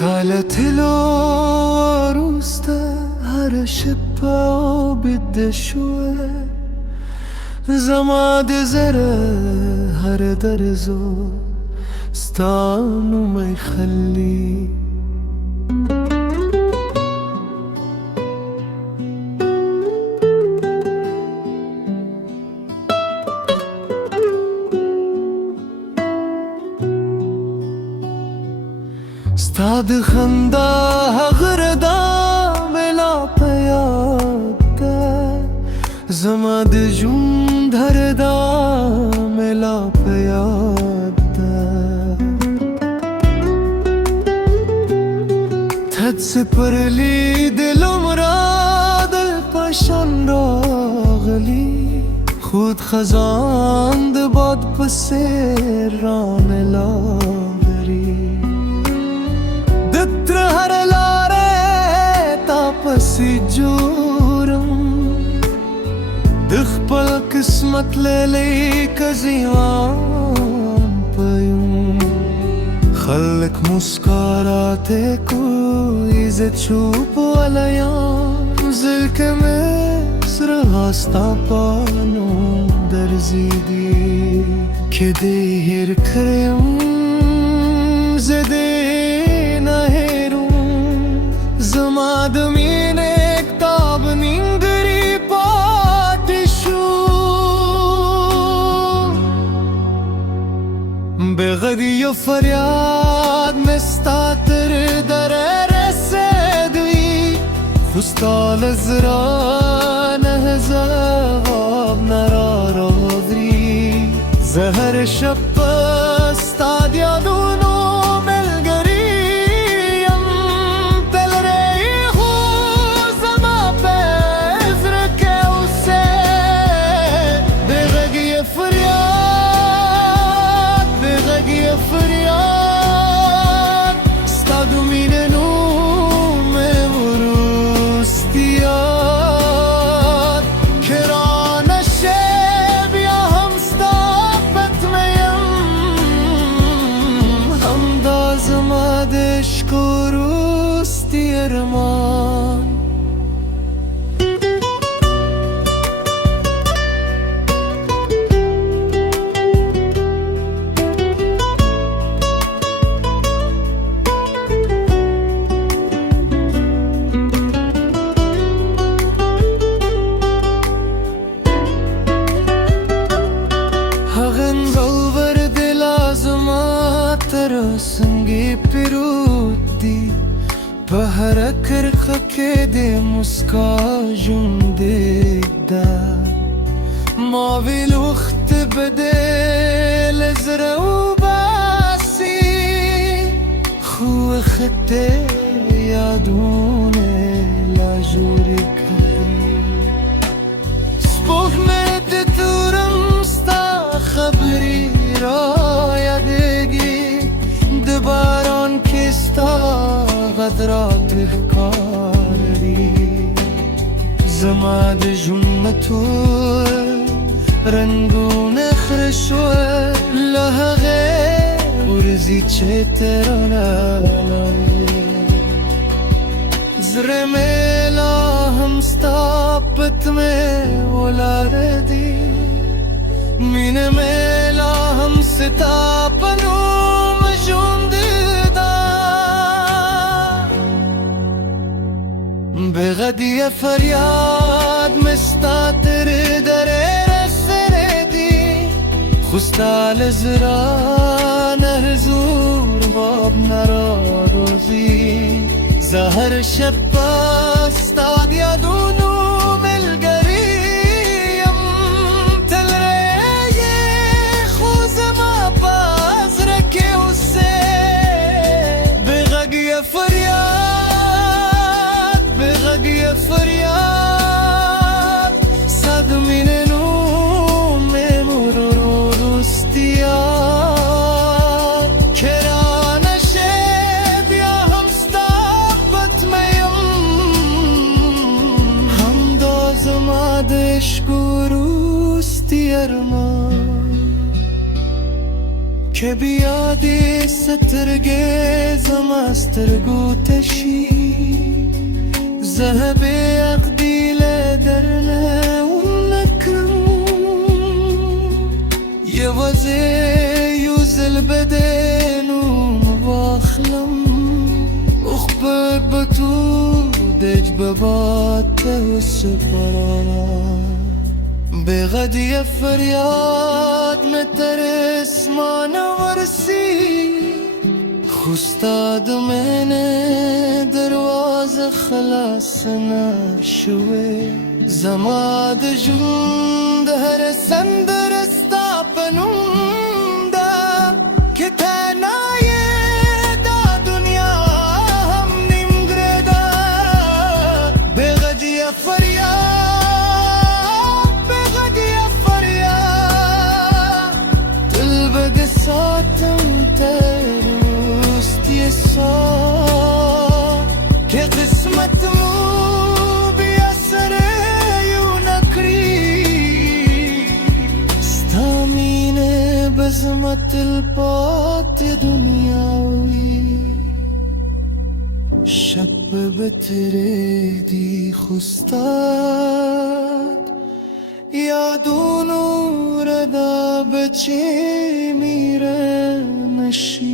Talatilo rusta har shippa bidshua Zamad zara har darzo stanu ma yakhalli Stad khanda ghrda mela payada Zamad jum dharda mela payada Thad se parli dilo murad pashan raghli Khud khazan de bad pasir ramela Joram Dikhpal qismat le kaziwan payum Khalq muskarate koi zed chup walayan Zilk misr hasta pano darzidi Ke dehir krem zede naherum Zamad بغدی و فریاد مستاتر در رسیدی خستال زران هزاب نرا رادری زهر شب استاد یادونو ملگریم دل ری خوزما بزر که اوسه بغدی فریاد فریاد استادو میننو مرستیاد کرانه شب یا هم ستابت میم هم دازم ادش کرستی ارمان संगे पिरोती पहर कर खके दे मुस्का जुंदेदा माविल वक्त بدل زرو باسی خو خطه یادونه لاجوری کری سپوخ مرد دورم ستا خبری را باران کستا غدرات کاری زماد جمتو رنگون خرشو لحقه ورزی چه ترانه زرملا هم ستابت میں ولاردی مین میلا هم ستاپنو بغدی فریاد مستاتر در رسیدی خستال زران هزور باب نرا روزی زهر شب استاد یادونو ملگریم تل ری خوزما باز رکه حسه بغدی فریاد صد میننو مرستیاد کرانه شب یا هم ستابت میم هم دازم ادش گروستی ارمان که بیادی سترگه زمسترگو تشی ذهب عقدی لدرنا ونكرم يوزي يوزل بدين ومباخلم أخبر بتو دج ببات والسفرانة بغد يا فرياد مترس ما نورسي خستاد मैंने दरवाज़ा खलास ना शुए زماد جند هر سندرستا پنوندا که تنایه دا دنیا هم نیمگردا بغدی فریاد بغدی فریاد دل بقصاتم تروستی سا که قسمت مو بیاسر بزمت البات دنیاوی شب بتره دی خستاد یادونو ردا بچه میره نشی